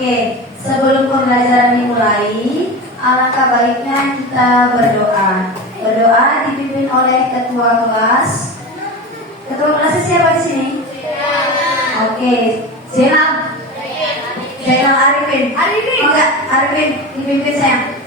Oke, sebelum pembelajaran dimulai, alangkah baiknya kita berdoa. Berdoa dipimpin oleh ketua kelas. Ketua kelasnya siapa di sini? Oke, Zainal. Zainal Arifin. Enggak, Arifin dipimpin sayang.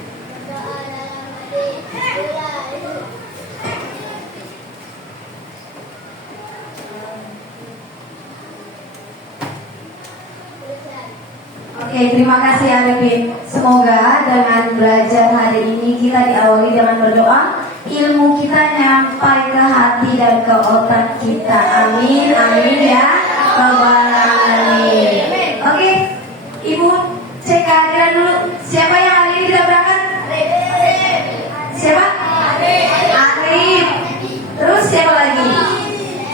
Oke, terima kasih Arifin. Semoga dengan belajar hari ini kita diawali dengan berdoa, ilmu kita nyampai ke hati dan ke otak kita. Amin, amin ya Rabbal alamin. Oke, Ibu cek kehadiran dulu. Siapa yang hari ini tidak berangkat? Siapa? Arif. Terus siapa lagi?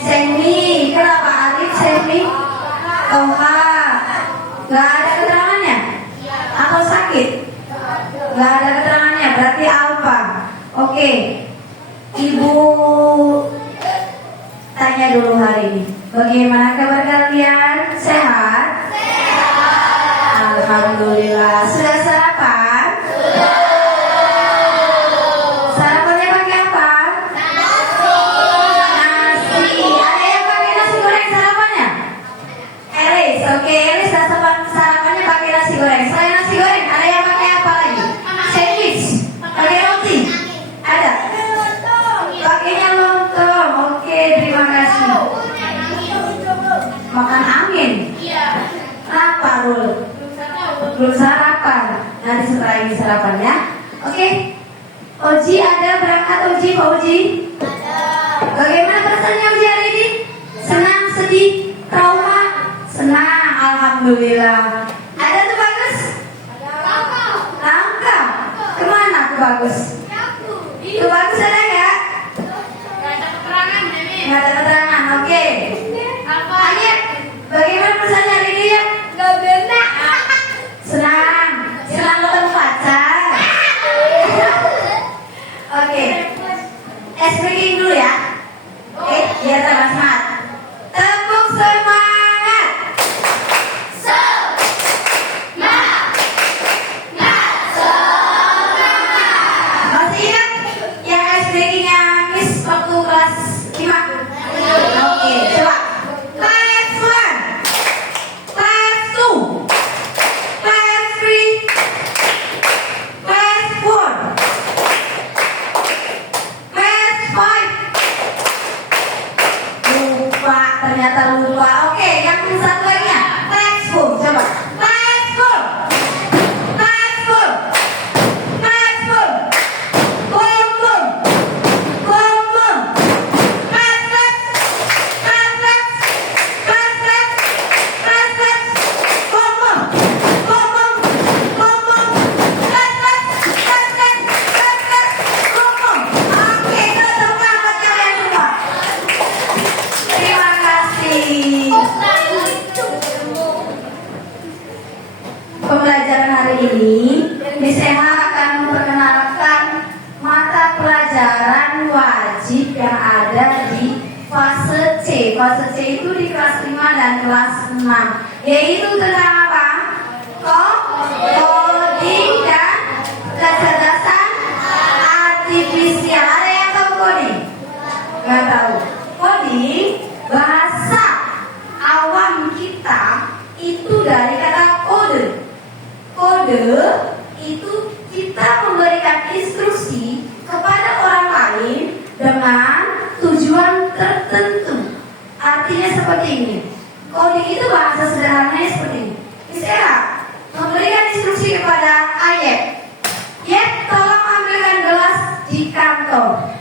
Semi. Kenapa Arif, Semi? Toha. Gak ada keterangannya? Atau sakit? Gak ada keterangannya, berarti apa? Oke, Ibu tanya dulu hari ini, bagaimana kabar kalian? Sehat? Alhamdulillah. Sudah sarapan? Sarapannya pakai apa? Nasi. Ada yang pakai nasi goreng sarapannya? Elis, oke, Elis sarapannya pakai nasi goreng. Selain nasi goreng, ada yang pakai apa lagi? Sandwich, pakai roti? Ada? Pakainya lontong. Oke, terima kasih. Makan angin? Kenapa dulu? Belum sarapan. Nanti setelah ini sarapan ya. Oke. Oji ada berangkat Oji, Pak Oji? Bagaimana perasaannya Oji hari ini? Senang, sedih, trauma? Senang, alhamdulillah. Ada tuh bagus? Langka. Kemana tuh bagus? Itu bagus ada nggak? Nggak ada keterangan. Oke. Ayo, bagaimana perasaannya hari ini ya? Senang. Senang ketemu pacar. Oke. Speaking dulu ya. Oke, biar tambah semangat. Tepuk semangat. Masih ingat yang speakingnya Miss waktu kelas 5? Oke, coba. Class 1, Class 2, Class 3, Class 4, Class 5. Lupa, ternyata lupa. Oke, yang satu lagi ya. Class 4, coba. Class 4, Class 4, Class 4. Kelompok, kelompok. Class, class, class, class, class, class, class, class. Kelompok, kelompok, kelompok. Class, class, class, class, class, class. Kelompok. Oke, kita tepuk buat kalian semua. Terima kasih. Pembelajaran hari ini, Miss Emma akan memperkenalkan mata pelajaran wajib yang ada di fase C. Fase C itu di kelas 5 dan kelas 6, yaitu tentang apa? Coding dan kecerdasan artifisial. Ada yang tahu coding? Nggak tahu. Coding bahasa awam kita itu dari kata kode. Kode itu kita memberikan instruksi kepada orang lain dengan tujuan tertentu. Artinya seperti ini. Coding itu bahasa sederhananya seperti ini. Misalnya memberikan instruksi kepada Ayet, Yet, tolong ambilkan gelas di kantor.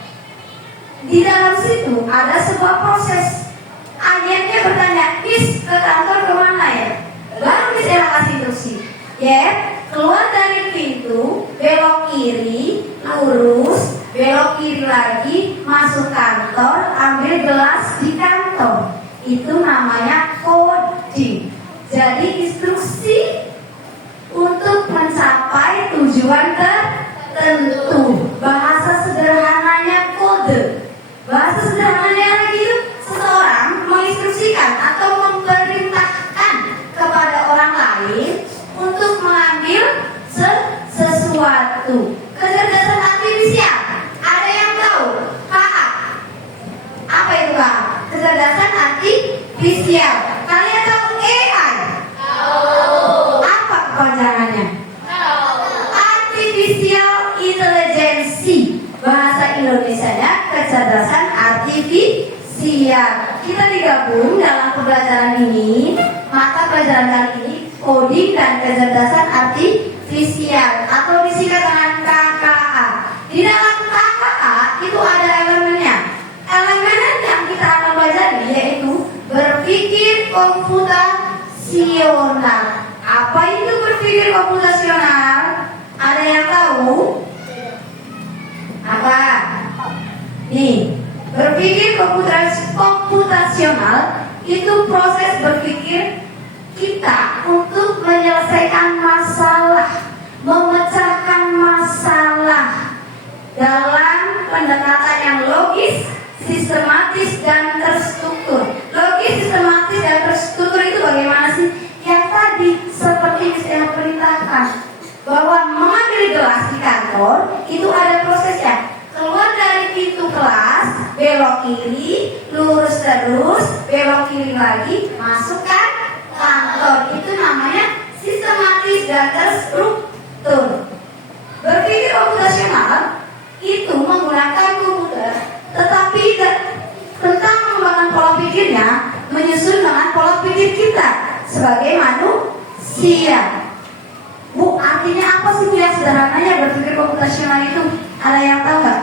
Di dalam situ ada sebuah proses. Ayetnya bertanya, Miss, ke kantor kemana ya? Baru Miss Ella kasih instruksi. Yet, keluar dari pintu, belok kiri, lurus, belok kiri lagi, masuk kantor, ambil gelas di kantor. Itu namanya coding. Jadi instruksi untuk mencapai tujuan tertentu. Bahasa sederhananya kode. Bahasa sederhananya lagi itu seseorang menginstruksikan atau memerintahkan kepada orang lain untuk satu. Kecerdasan artifisial. Ada yang tahu? Kakak. Apa itu Kak? Kecerdasan artifisial. Kalian tahu AI? Tahu. Apa kepanjangannya? Tahu. Artificial Intelligence. Bahasa Indonesianya kecerdasan artifisial. Kita digabung dalam pembelajaran ini. Mata pelajaran kali ini coding dan kecerdasan artifisial atau disingkat dengan KKA. Di dalam KKA itu ada elemennya. Elemen yang kita akan pelajari yaitu berpikir komputasional. Apa itu berpikir komputasional? Ada yang tahu? Apa? Nih, berpikir komputasional itu proses berpikir kita untuk menyelesaikan masalah, memecahkan masalah dalam pendekatan yang logis, sistematis dan terstruktur. Logis, sistematis dan terstruktur itu bagaimana sih? Yang tadi seperti saya perintahkan bahwa mengambil gelas di kantor itu ada prosesnya. Keluar dari pintu kelas, belok kiri, lurus terus, belok kiri lagi, masukkan kantor. Itu namanya sistematis dan terstruktur. Berpikir komputasional itu menggunakan komputer, tetapi tentang mengembangkan pola pikirnya menyusun dengan pola pikir kita sebagai manusia. Bu, artinya apa sih Bu yang sederhananya berpikir komputasional itu? Ada yang tahu nggak?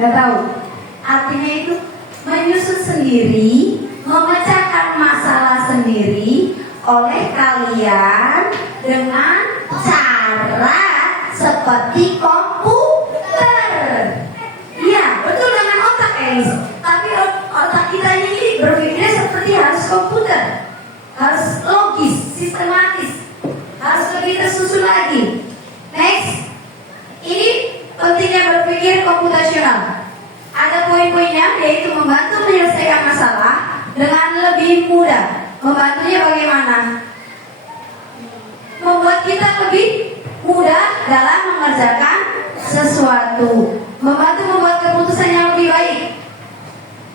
Nggak tahu. Artinya itu menyusun sendiri, memecahkan masalah sendiri oleh kalian dengan cara seperti komputer. Iya, betul dengan otak Elis. Tapi otak kita ini berpikirnya seperti harus komputer, harus logis, sistematis, harus lebih tersusun lagi. Next, ini pentingnya berpikir komputasional. Ada poin-poinnya, yaitu membantu menyelesaikan masalah dengan lebih mudah. Membantunya bagaimana? Membuat kita lebih mudah dalam mengerjakan sesuatu. Membantu membuat keputusan yang lebih baik.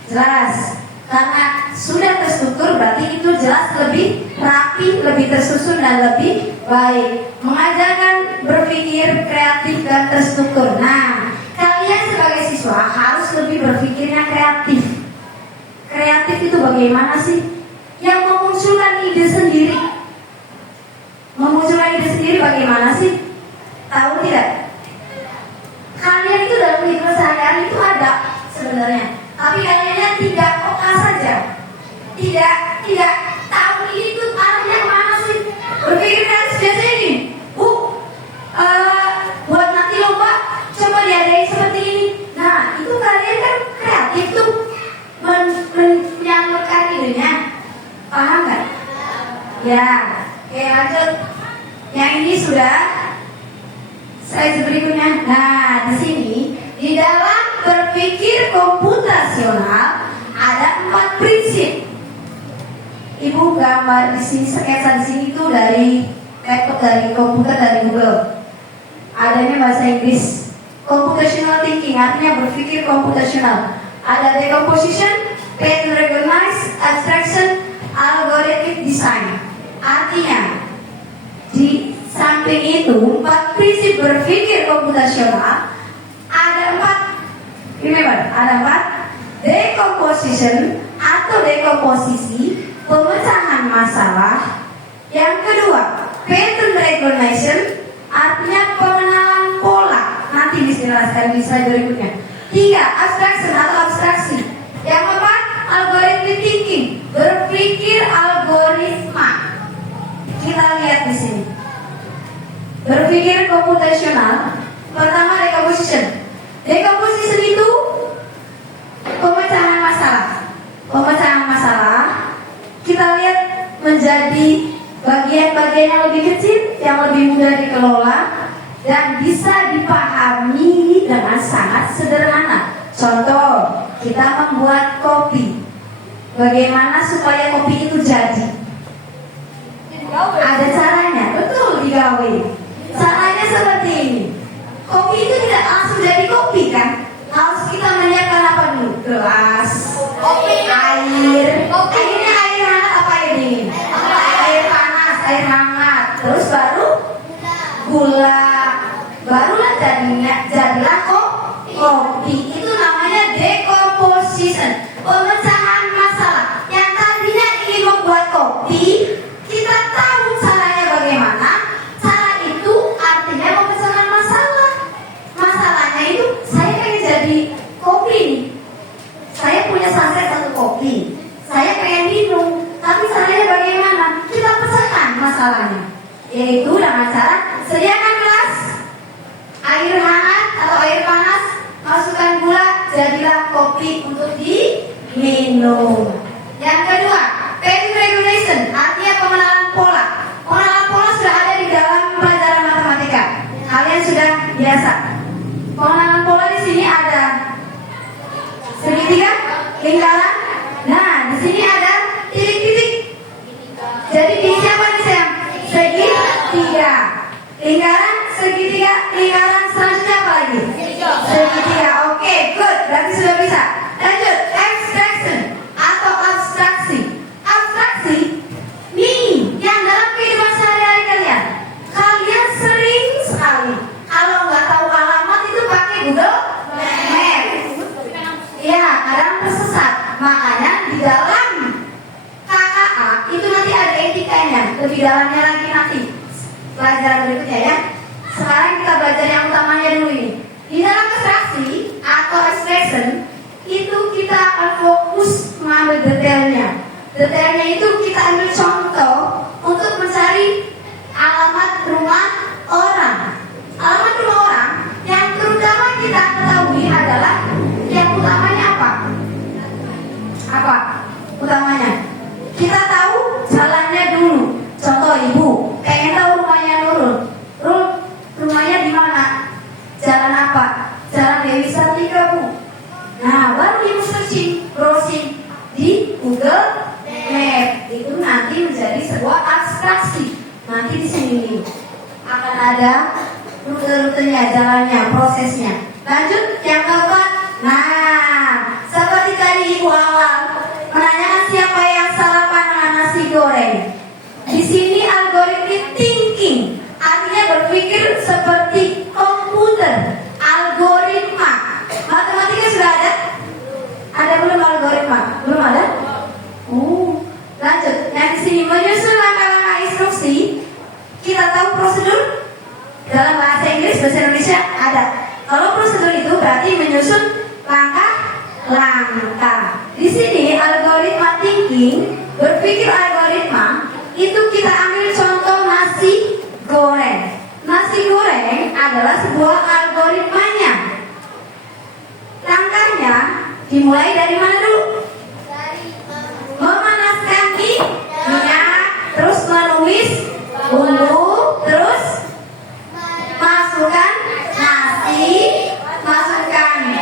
Jelas, karena sudah terstruktur berarti itu jelas lebih rapi, lebih tersusun dan lebih baik. Mengajarkan berpikir kreatif dan terstruktur. Nah, kalian sebagai siswa harus lebih berpikirnya kreatif. Kreatif itu bagaimana sih? Yang memunculkan ide sendiri. Memunculkan ide sendiri bagaimana sih? Tahu tidak? Kalian itu dalam hidup sehari-hari itu ada sebenarnya, tapi kaliannya tidak peka saja. Tidak tahu ini tuh arahnya kemana sih? Berpikir kreatif biasanya ini, buat nanti lomba coba diadain seperti ini. Nah, itu kalian kan kreatif tuh menyalurkan idenya. Paham nggak? Ya, oke lanjut. Yang ini sudah. Slide berikutnya. Nah, di sini di dalam berpikir komputasional ada 4 prinsip. Ibu gambar di sini, sketsa di sini itu dari laptop, dari komputer, dari Google. Adanya bahasa Inggris. Computational thinking artinya berpikir komputasional. Ada decomposition, pattern recognize, abstraction, algorithmic design. Artinya di samping itu 4 prinsip berpikir komputasional ada 4. Remember, ada 4. Decomposition atau dekomposisi, pemecahan masalah. Yang kedua, pattern recognition, artinya pengenalan pola. Nanti dijelaskan di slide berikutnya. 3. Abstraction atau abstraksi. Yang keempat, algorithmic thinking, berpikir algoritma. Kita lihat di sini. Berpikir komputasional. Pertama, decomposition. Decomposition itu pemecahan masalah. Pemecahan masalah kita lihat menjadi bagian-bagian yang lebih kecil, yang lebih mudah dikelola dan bisa dipahami dengan sangat sederhana. Contoh, kita membuat kopi. Bagaimana supaya kopi itu jadi? Ada caranya, betul, digawe. Caranya seperti ini. Airnya air hangat apa air dingin? Air panas, air hangat. Terus baru gula. Barulah jadilah kopi. Itu namanya decomposition, pemecahan masalah. Yang tadinya ingin membuat kopi, kita tahu caranya bagaimana. Cara itu artinya memecahkan masalah. Masalahnya itu saya pengen jadi kopi nih. Saya punya saset satu kopi. Saya pengen minum, tapi caranya bagaimana? Kita pecahkan masalahnya. Yaitu dengan cara sediakan gelas, air hangat atau air panas, masukkan gula, jadilah kopi untuk diminum. Yang kedua, pattern recognition, artinya pengenalan pola. Pengenalan pola sudah ada di dalam pelajaran matematika. Kalian sudah biasa. Pengenalan pola di sini ada segitiga, lingkaran. Nah, di sini ada titik-titik. Jadi di siapa nih sayang? Segitiga. Lingkaran, segitiga, lingkaran, selanjutnya apa lagi? Segitiga. Oke, good. Berarti sudah bisa. Lanjut, abstraction atau abstraksi. Abstraksi nih yang dalam kehidupan sehari-hari kalian. Kalian sering sekali kalau nggak tahu alamat itu pakai Google Maps. Ya, kadang tersesat. Makanya di dalam KKA itu nanti ada etikanya. Lebih dalamnya lagi nanti pelajaran berikutnya ya. Sekarang kita belajar yang utamanya dulu ini. Di dalam abstraksi atau abstraction itu kita akan fokus mengambil detailnya. Detailnya itu kita ambil contoh untuk mencari alamat rumah orang. Alamat rumah orang yang terutama kita ketahui adalah yang utamanya apa? Apa? Utamanya kita tahu jalannya dulu. Contoh ibu pengen tahu rumahnya Nurul. Nurul, rumahnya di mana? Jalan apa? Jalan Dewi Sartika, Bu. Nah, baru ibu searching, browsing di Google Map. Itu nanti menjadi sebuah abstraksi. Nanti di sini akan ada rute-rutenya, jalannya, prosesnya. Lanjut yang keempat. Nah, seperti tadi ibu awal menanyakan siapa yang sarapan dengan nasi goreng. Di sini algoritma thinking, artinya berpikir seperti komputer. Algoritma. Matematika sudah ada? Ada belum algoritma? Belum ada? Lanjut. Yang di sini menyusun langkah-langkah instruksi. Kita tahu prosedur dalam bahasa Inggris, bahasa Indonesia ada. Kalau prosedur itu berarti menyusun langkah-langkah. Di sini algoritma thinking, berpikir algoritma. Itu kita ambil contoh nasi goreng. Nasi goreng adalah sebuah algoritmanya. Langkahnya dimulai dari mana dulu? Memanaskan minyak, terus menumis bumbu, terus masukkan nasi, masukkan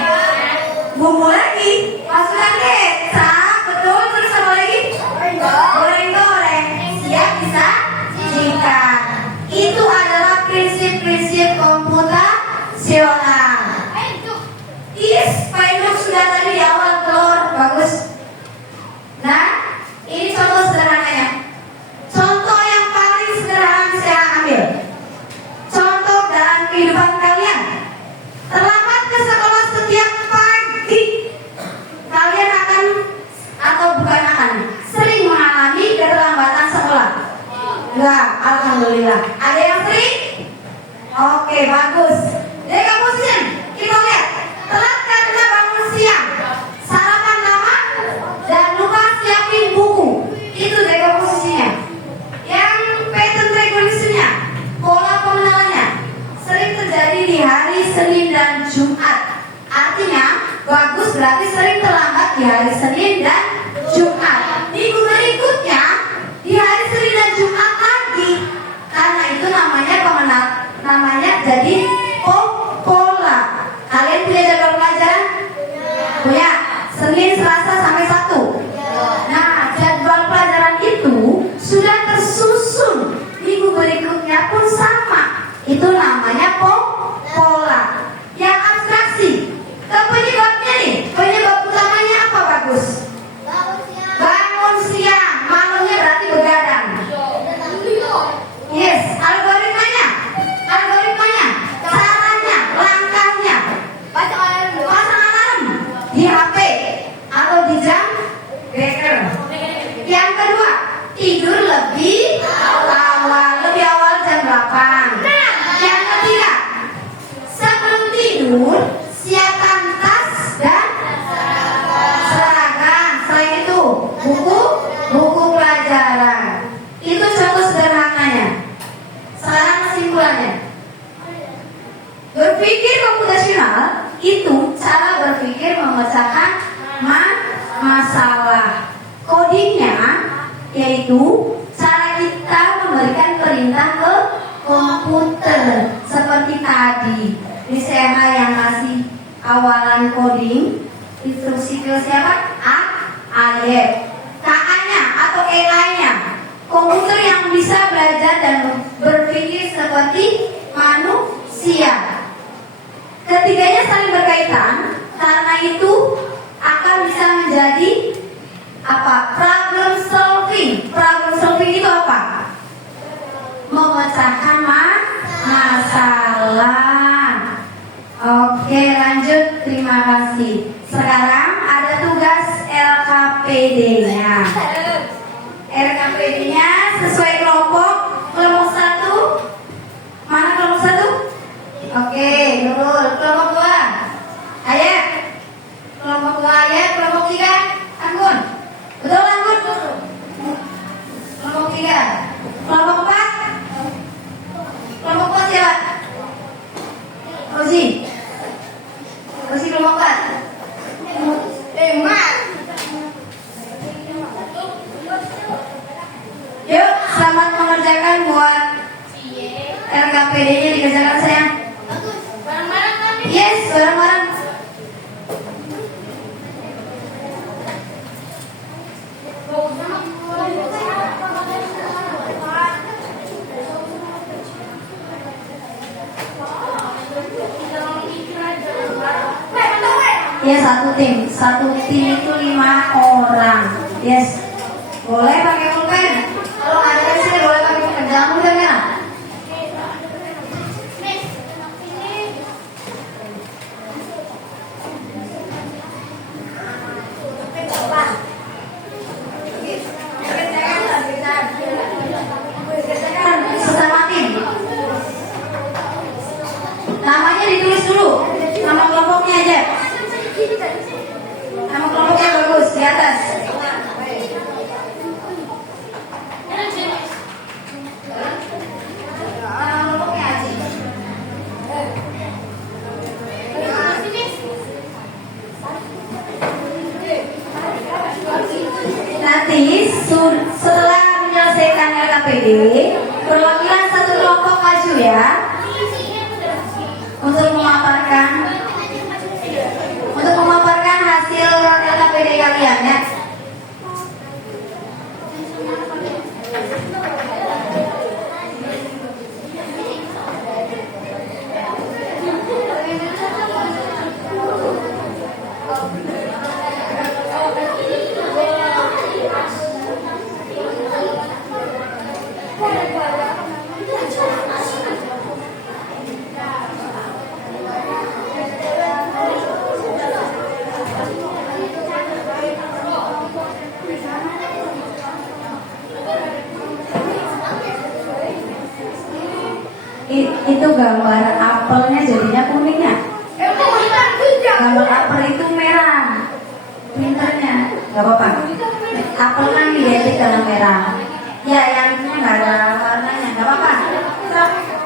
bumbu lagi, masukkan kecap, betul, terus apa lagi? Goreng-goreng, siap disajikan. Itu adalah prinsip-prinsip komputasional. Yes, Pak Induk sudah tadi di awal telur, bagus. Nah, ini contoh sederhananya. Contoh yang paling sederhana saya ambil. Contoh dalam kehidupan kalian. Terlambat ke sekolah setiap pagi. Kalian akan atau bukan akan sering mengalami keterlambatan sekolah. Enggak, alhamdulillah. Ada yang sering? Oke, bagus. Decomposition, kita lihat. Telat karena bangun siang, sarapan lama, dan lupa siapin buku. Itu decompositionnya. Yang pattern recognition-nya, pola pengenalannya, sering terjadi di hari Senin dan Jumat. Artinya, bagus berarti sering terlambat di hari Senin dan Jumat. Minggu berikutnya di hari Senin dan Jumat lagi. Karena itu namanya pengenal, namanya jadi pola. Kalian punya jadwal pelajaran? Punya. Senin, Selasa sampai Sabtu. Nah, jadwal pelajaran itu sudah tersusun. Minggu berikutnya pun sama. Itu namanya pola. Yang abstraksi. Ke penyebabnya nih. Penyebab utamanya apa, bagus? kesimpulannya? Berpikir komputasional itu cara berpikir memecahkan masalah. Codingnya yaitu cara kita memberikan perintah ke komputer seperti tadi. Ini saya yang ngasih awalan coding, instruksi ke siapa? AY. KA-nya atau AI-nya, komputer yang bisa belajar dan berpikir seperti manusia. Ketiganya saling berkaitan, karena itu akan bisa menjadi apa? Problem solving. Problem solving itu apa? Memecahkan masalah. Oke, lanjut. Terima kasih. Sekarang ada tugas LKPD-nya. LKPD-nya sesuai kelompok. Kelompok 1. Mana kelompok 1? Oke, Nurul. Kelompok 2. Ayat. Kelompok 2 Ayat. Kelompok 3 Anggun. Betul Anggun? Kelompok 3. Kelompok 4. Kelompok 4 siapa? Rozi. Rozi kelompok 4. Yuk, selamat mengerjakan buat LKPD-nya dikerjakan sayang. Bareng-bareng kan? Yes, bareng-bareng. Ya, satu tim itu 5 orang. Yes, boleh pakai pulpen. Kalau ada sih boleh pakai pulpen. Jangan mudah merah. Sesama tim. Namanya ditulis dulu. Nama kelompoknya aja. Nama kelompoknya bagus di atas. Nanti setelah menyelesaikan LKPD, perwakilan satu kelompok maju ya untuk memaparkan hasil LKPD kalian ya. Itu gambar apelnya jadinya kuningnya. Gambar apel itu merah. Pinternya, nggak apa-apa. Apel kan identik dengan merah. Ya, yang itu nggak ada warnanya, nggak apa-apa.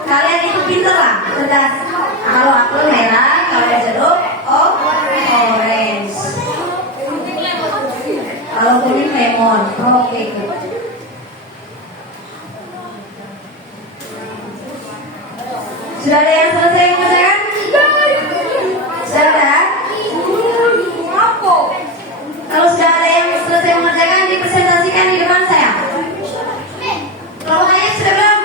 Kalian itu pinter lah, cerdas. Kalau apel merah, kalau jeruk orange. Kalau kuning lemon. Oke. Sudah ada yang selesai mengerjakan? Sudah ada? Kalau sudah ada yang selesai mengerjakan, dipresentasikan di depan saya. Kalau ayah sudah belum?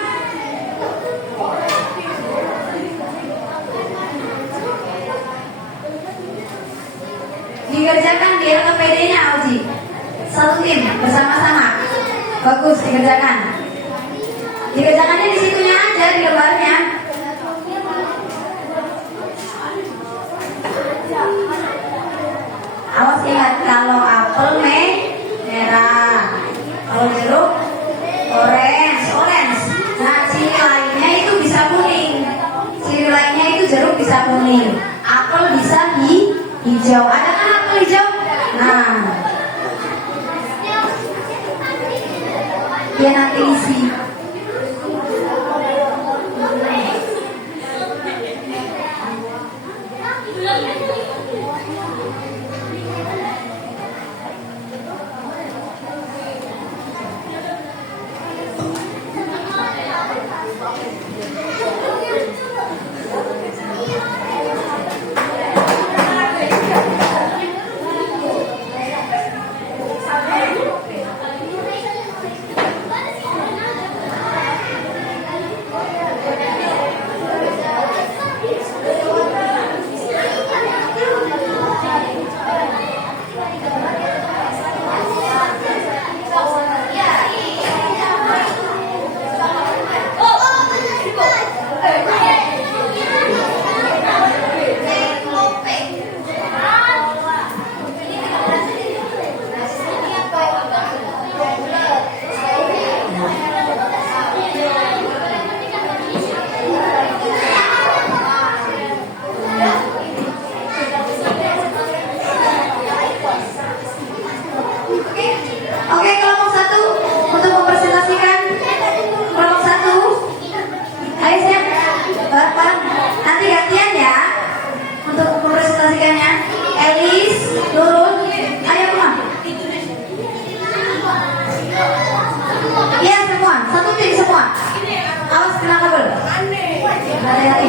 Dikerjakan di LKPD-nya, Auji. Satu tim bersama-sama. Bagus, dikerjakan. Dikerjakannya di situnya aja, di gambarnya. Awas ingat, kalau apel merah, kalau jeruk orange. Nah, ciri lainnya itu bisa kuning. Ciri lainnya itu jeruk bisa kuning, apel bisa hijau. Ada kan apel hijau? Nah, dia nanti isi. Tenang kabel. Hati-hati.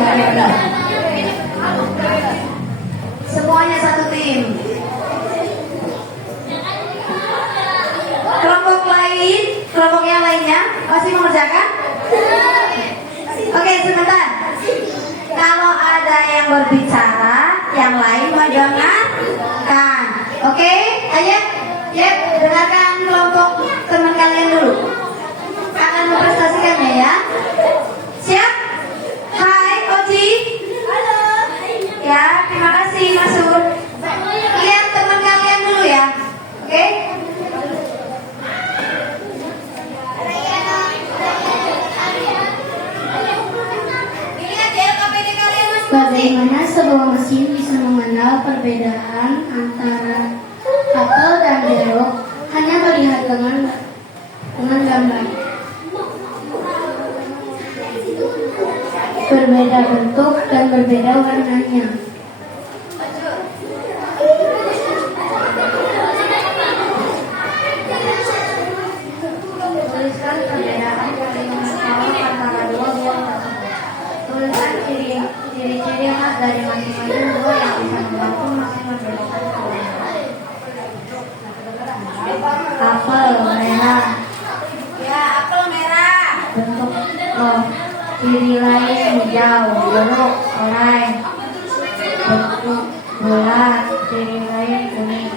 Semuanya satu tim. Kelompok yang lainnya masih mengerjakan? Oke, sebentar. Kalau ada yang berbicara, yang lain mendengarkan. Oke, ayo, dengarkan kelompok teman kalian dulu. Akan mempresentasikannya ya. Siap? Hai, Oji. Halo. Ya, terima kasih Masud. Lihat teman kalian dulu ya. Oke? Bagaimana sebuah mesin bisa mengenal perbedaan antara apel dan jeruk hanya melihat dengan gambar. Berbeda bentuk dan berbeda warnanya. Tuliskan perbedaan yang mengetahui antara dua buah tersebut. Tuliskan ciri-ciri khas dari masing-masing buah yang bisa membantu mesin membedakan keduanya. Apel merah. Ya, apel merah. Bentuk loh. Ciri lain hijau. Jeruk oranye. Bentuk bulat. Ciri lain kuning.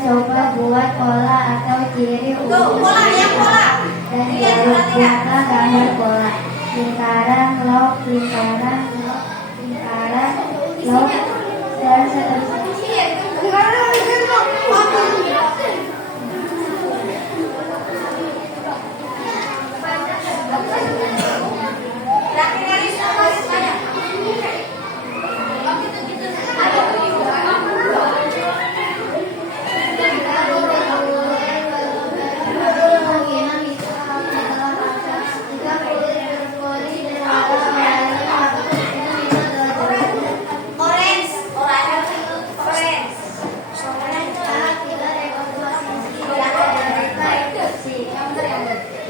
Coba buat pola atau ciri Pola. dan baru buatlah gambar pola. Lingkaran, log, dan seterusnya.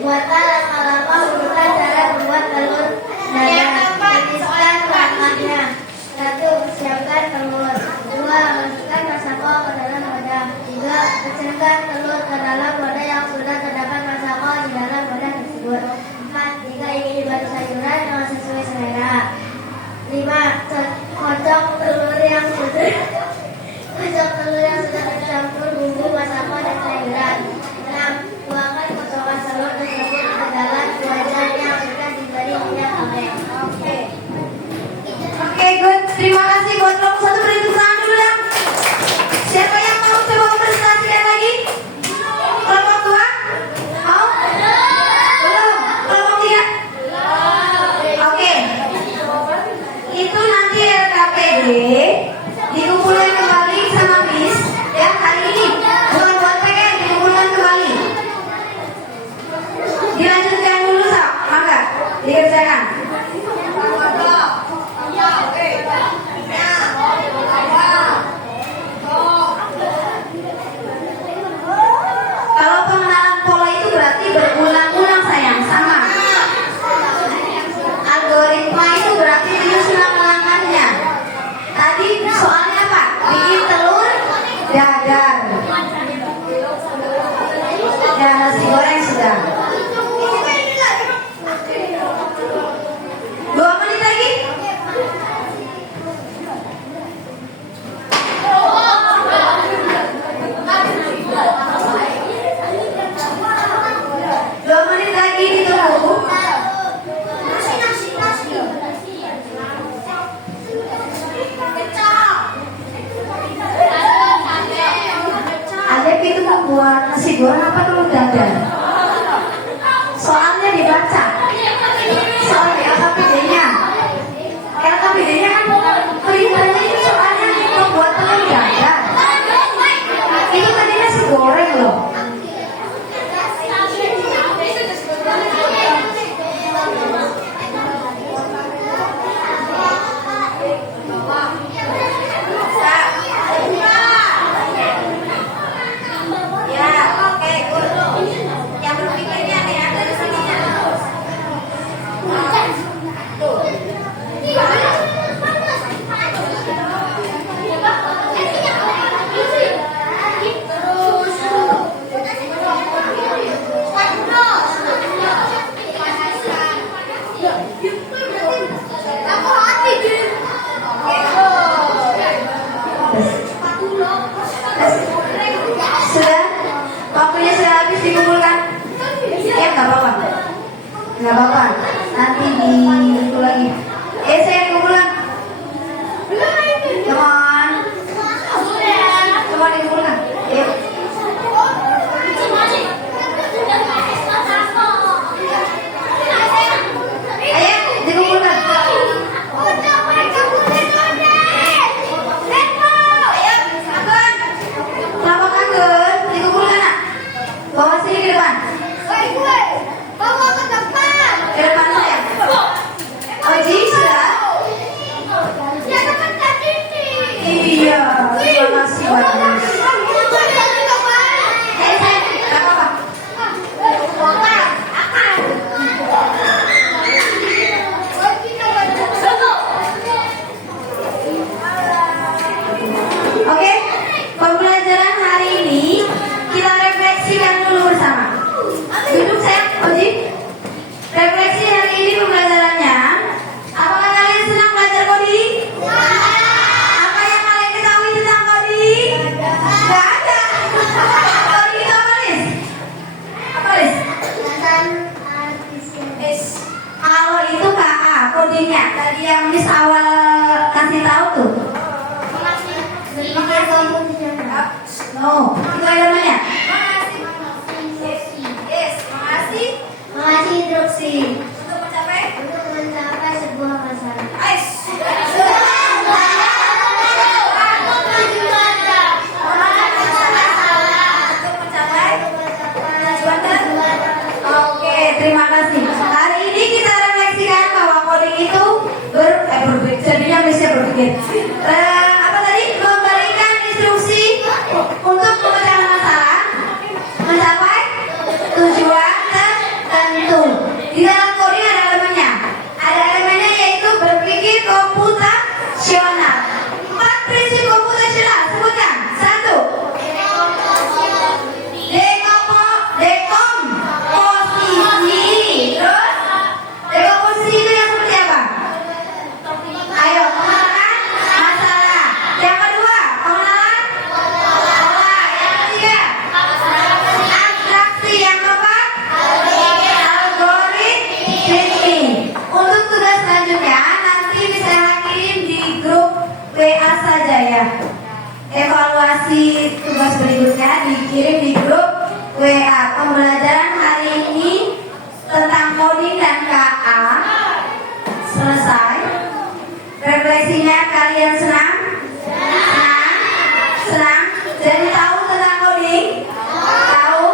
Buatlah lama-lama urutan cara membuat telur dadar. Tuliskan langkahnya. 1. Siapkan telur. 2. Masukkan masako ke dalam wadah. 3. Pecahkan telur ke dalam wadah yang sudah terdapat masako di dalam wadah tersebut. 4. Jika ingin dibantu sayuran yang sesuai selera. 5. Kocok telur yang sudah tercampur bumbu masako dan sayuran. 6. Tuangkan kocokan telur tersebut ke dalam wajan yang sudah diberi minyak goreng. Oke, good. Terima kasih buat kelompok satu. Beri tepuk tangan dulu dong. Siapa yang mau coba mempresentasikan lagi? Kelompok 2? Mau? Belum? Kelompok 3? Oke. Itu nanti LKPD dikumpulkan kembali sama Miss ya hari ini. Bukan buat PKN, dikumpulkan kembali. Dilanjutkan dulu, Sob. Maka dikerjakan. Kalau pengenalan pola itu berarti berulang-ulang sayang, sama. Algoritma itu berarti menyusun langkahnya. Tadi soalnya apa? Bikin telur dadar. Dan nasi goreng sudah. 2 menit lagi. Ditunggu. Adek itu membuat nasi goreng apa telur dadar? Soalnya dibaca. Soal di LKPD-nya. LKPD-nya kan perintahnya itu soalnya membuat telur dadar. Itu tadi nasi goreng loh. Iya, terima kasih bagus. Gak apa-apa. Oke, pembelajaran hari ini kita refleksikan dulu bersama. Duduk sayang, Oji. Refleksi hari ini pembelajarannya. Apakah kalian senang belajar coding? Apa yang kalian ketahui tentang coding? Gak ada. Coding itu apa, Lis? Apa, Lis? Kalau itu KA, codingnya. Tadi yang Miss awal kasih tahu tuh. No, itu ada namanya. Mengasih instruksi Untuk mencapai sebuah masalah. Oke, terima kasih. Hari ini kita refleksikan bahwa coding itu berpikir, jadinya bisa berpikir. Apa tadi? Memberikan instruksi untuk memecahkan masalah, mencapai tujuan tertentu. Di dalam coding ada elemennya. Ada elemennya yaitu berpikir komputasional. 4 prinsip komputasional. Sebutkan. 1. Dekomposisi. Terus dekomposisi itu yang seperti apa? Ayo, pengenalan masalah. Yang kedua, pengenalan pola. Yang ketiga, abstraksi. Yang keempat, algoritmi. Untuk tugas selanjutnya nanti bisa kirim di grup WA saja ya. Evaluasi tugas berikutnya dikirim di grup WA. Pembelajaran hari ini tentang coding dan KA selesai. Refleksinya kalian senang? Senang? Jadi tahu tentang coding? Tahu?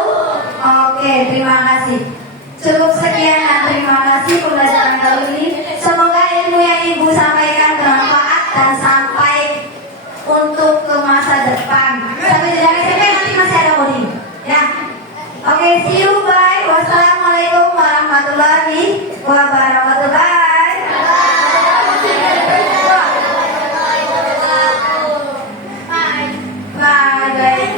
Oke, terima kasih. Cukup sekian dan terima kasih pembelajaran kali ini. Semoga ilmu yang Ibu sampaikan bermanfaat dan sampai untuk ke masa depan. Sampai di SMP nanti masih ada coding. Ya. Oke, see you, bye. Wassalamualaikum warahmatullahi wabarakatuh.